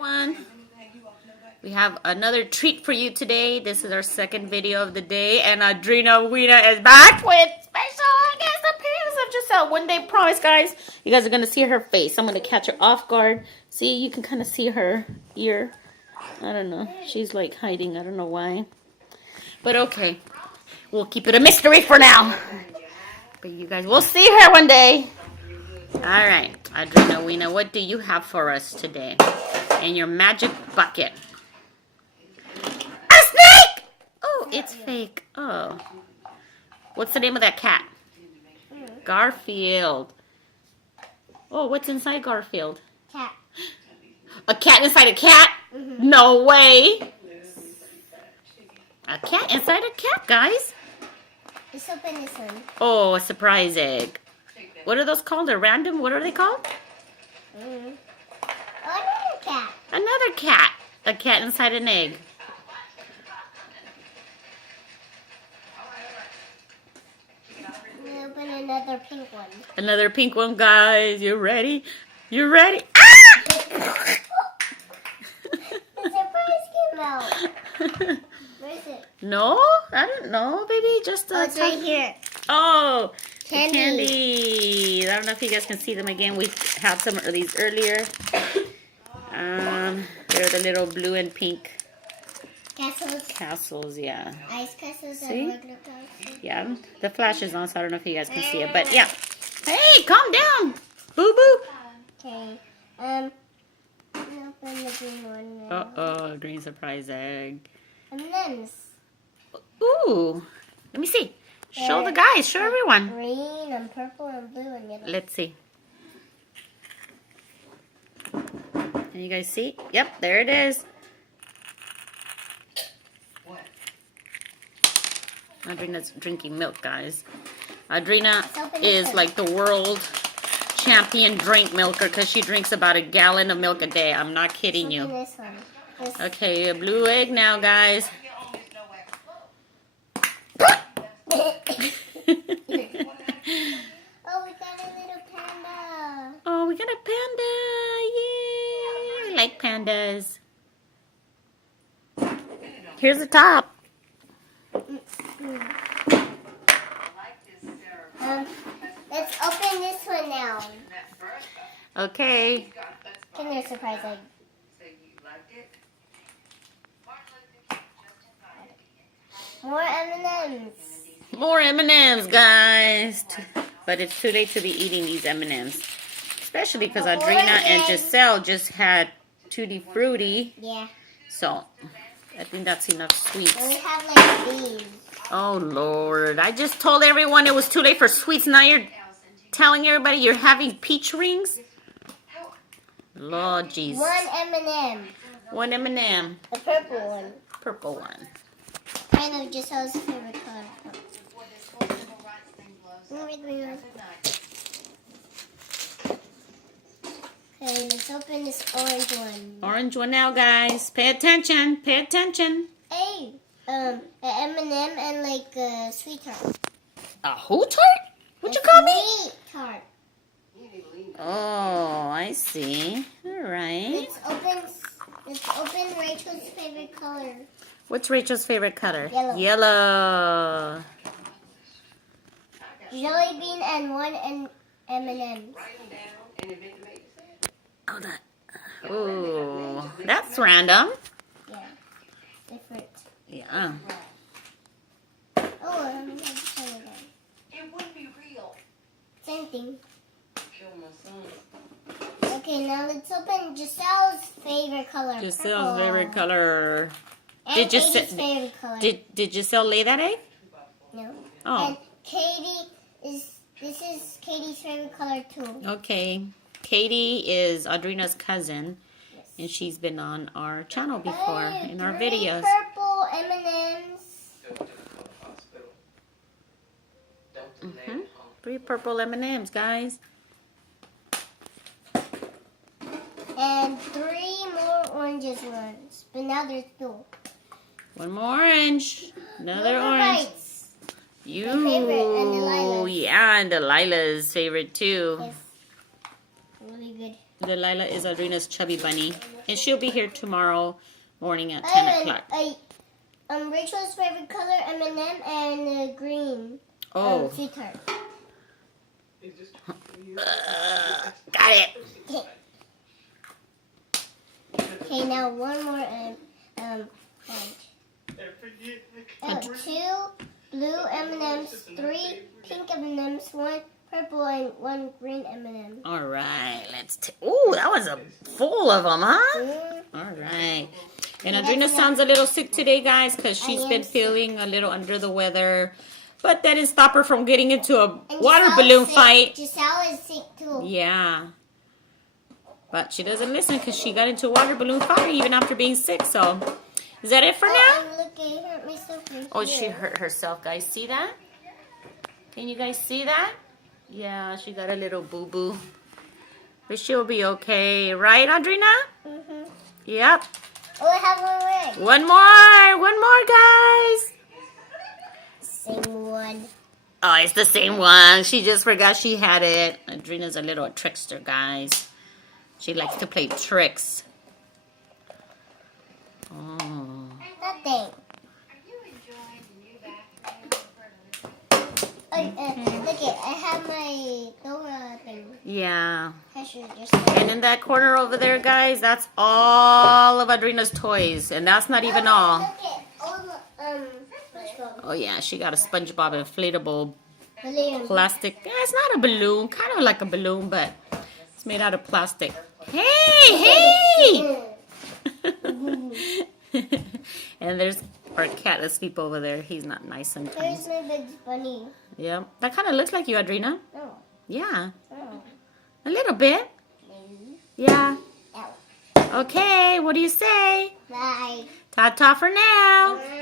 One. We have another treat for you today. This is our second video of the day, and Adrina Weena is back with special guest appearance of Giselle. One day promise, guys. You guys are gonna see her face. I'm gonna catch her off guard. See, you can kind of see her ear. I don't know. She's like hiding. I don't know why. But okay, we'll keep it a mystery for now. But you guys will see her one day. All right, Adrina Weena, what do you have for us today in your magic bucket? A snake! Oh, it's fake. Oh. What's the name of that cat? Garfield. Oh, what's inside Garfield? Cat. A cat inside a cat? No way. A cat inside a cat, guys. Let's open this one. Oh, a surprise egg. What are those called? A random? What are they called? Oh, another cat. Another cat. A cat inside an egg. We'll open another pink one. Another pink one, guys. You ready? You ready? Ah! The surprise came out. Where is it? No? I don't know, baby. Just Oh, it's right here. Oh, Candy. candies. I don't know if you guys can see them again. We had some of these earlier. They're the little blue and pink Castles. castles, yeah. Ice castles See? and regular castles. Yeah, the flash is on, so I don't know if you guys can see it. But yeah. Hey, calm down. Boo-boo. Okay. Open the green one now. Uh-oh, green surprise egg. M&M's. Ooh. Let me see. Show the guys. Show everyone. Green and purple and blue and yellow. Let's see. Can you guys see? Yep, there it is. Adrina's drinking milk, guys. Adrina is like the world champion drink milker because she drinks about a gallon of milk a day. I'm not kidding Open you. this one. This. Okay, a blue egg now, guys. Oh, we got a little panda. Oh, we got a panda. Yay! I like pandas. Here's the top. Let's open this one now. Okay. Come here, surprise egg. More M&M's. More M&Ms, guys. But it's too late to be eating these M&Ms. Especially because Adrina and Giselle just had Tutti Frutti. Yeah. So, I think that's enough sweets. And we have like these. Oh, Lord. I just told everyone it was too late for sweets. Now you're telling everybody you're having peach rings? Lord jeez. One M&M. One M&M. The purple one. Purple one. Kind of Giselle's favorite color. Okay, let's open this orange one. Orange one now, guys. Pay attention. Pay attention. Hey, an M&M and like a sweet tart. A who tart? What you call me? Sweet tart. Oh, I see. All right. Let's open Rachel's favorite color. What's Rachel's favorite color? Yellow. Yellow. Jelly bean and one M&M. Oh, that. Ooh, that's random. Yeah, different. Yeah. Oh, I'm going to try it again. It wouldn't be real. Same thing. Kill my son. Okay, now let's open Giselle's favorite color. Giselle's purple. favorite color. And Did Katie's Giselle- favorite color. Did Giselle lay that egg? No. Oh. And this is Katie's favorite color too. Okay. Katie is Adrina's cousin, and she's been on our channel before Hey, in our three videos. Purple M&Ms. Mm-hmm. 3 purple M&Ms, guys. And 3 more oranges ones. But now there's 2. One more orange. Another Silver orange. Bites. You. My favorite, and Delilah's. Yeah, and Delilah's favorite too. Yes. Really good. Delilah is Adrina's chubby bunny. And she'll be here tomorrow morning at 10 o'clock. Rachel's favorite color M&M and green. Oh. Sweet tart. Got it. Okay, now one more punch. 2 blue M&Ms, 3 pink M&Ms, 1 purple, and 1 green M&M. All right, ooh, that was a full of them, huh? Mm. All right. And Adrina sounds a little sick today, guys, because she's been feeling a little under the weather. But that didn't stop her from getting into a water balloon fight. Giselle is sick too. Yeah. But she doesn't listen because she got into a water balloon fight even after being sick. So, is that it for now? Look, I hurt myself. Oh, she hurt herself, guys. See that? Can you guys see that? Yeah, she got a little boo-boo. But she'll be okay. Right, Adrina? Mm-hmm. Yep. Oh, I have one ring. One more, guys. Same one. Oh, it's the same one. She just forgot she had it. Adrina's a little trickster, guys. She likes to play tricks. Oh. Nothing. Look it, I have my Dora thing. Yeah. I should just And in that corner over there, guys, that's all of Adrina's toys. And that's not even all. Look it, all the, SpongeBob. Oh, yeah, she got a SpongeBob inflatable Balloon. plastic. Yeah, it's not a balloon. Kind of like a balloon, but it's made out of plastic. Hey! And there's our cat asleep over there. He's not nice sometimes. There's my Bugs Bunny. Yeah. That kind of looks like you, Adrina. Oh. Yeah. Oh. A little bit. Yeah. Ow. Okay, what do you say? Bye. Ta-ta for now. Bye.